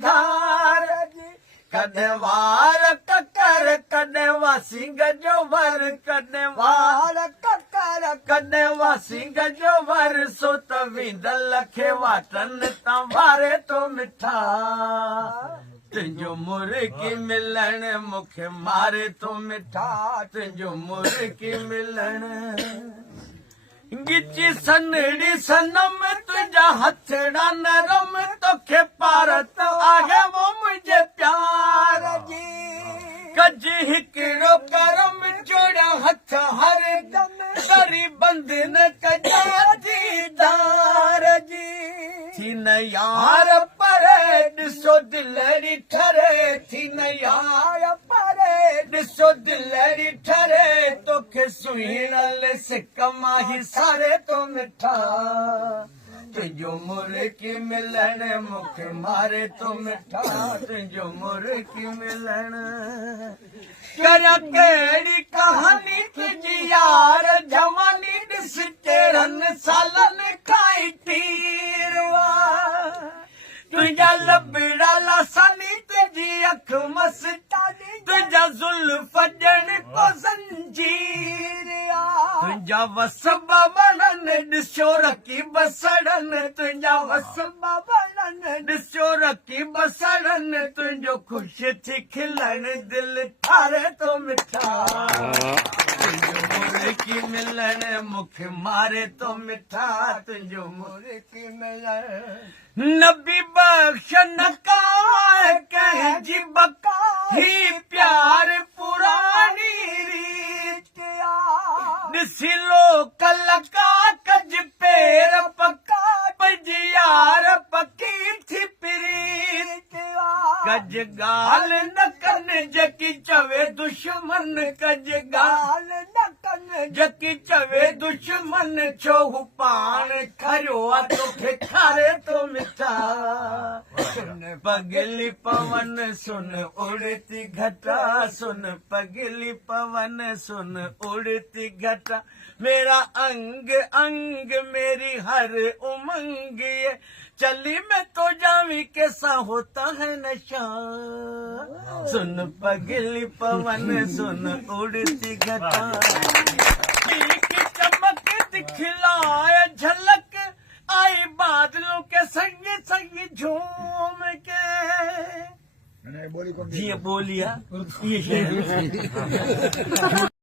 घार जी कॾहिं वार ककर कॾहिं वासी गजो वर कॾहिं वार ककर कॾहिं वासी गजो वर सो त विंदल खे वाटनि तां वारे तो मिठा तुंहिंजो मुर्गी मिलण मूंखे मारे तो मिठा तुंहिंजो मुर्गी मिलण गिची सनड़ी सनम तुझा हथड़ा नरम तोखे पारत आहे वो मुझे प्यार जी कज हिकिड़ो करम जोड़ा हथ हर दम करी बंद न कजा दीदार जी थी न यार परे ॾिसो दिलड़ी ठरे थी न यार परे ॾिसो दिलड़ी ठरे तोखे सुहिणल सिक माही सारे तो मिठा तुंहिंजो मुर्गी मिलण मूंखे मारे तो मिठा तुंहिंजो मुर्गी मिलण करियां कहिड़ी कहानी तुंहिंजी यार जवानी ॾिस केरनि सालनि खां तीरवा तुझा लबड़ा लासानी तुझी अख मस्तानी तुझा जुल्फ ॼण को ज़ंजीरिया तुझा वसबा वणन ॾिसो रखी बसड़न तुझा वसबा वणन ॾिसो रखी बसड़न तुंहिंजो ख़ुशि थी खिलण दिल ठारे तो मिठा तुंहिंजो मुर्गी मिलण मूंखे मारे तो मिठा तुंहिंजो मुर्गी मिलण नबी बख्श न कंहिंजी बका ही प्यार पुरानी रीतिया ॾिसी लोक लका कज पेर पका पंहिंजी यार पकी थी प्रीतिया कज ॻाल्हि न कनि जेकी चवे दुश्मन कज ॻाल्हि न कनि जेकी चवे दुश्मन छो हू पाण खरियो आहे तोखे खारे तो मिठा सुन पगली पवन सुन उड़ती घटा सुन पगली पवन सुन उड़ती घटा मेरा अंग अंग मेरी हर उमंग ये चली मैं तो जावी कैसा होता है नशा सुन पगली पवन सुन उड़ती घटा की चमक दिखलाए झलक आई बादलों के संग संग झूम के जी बोलिया ये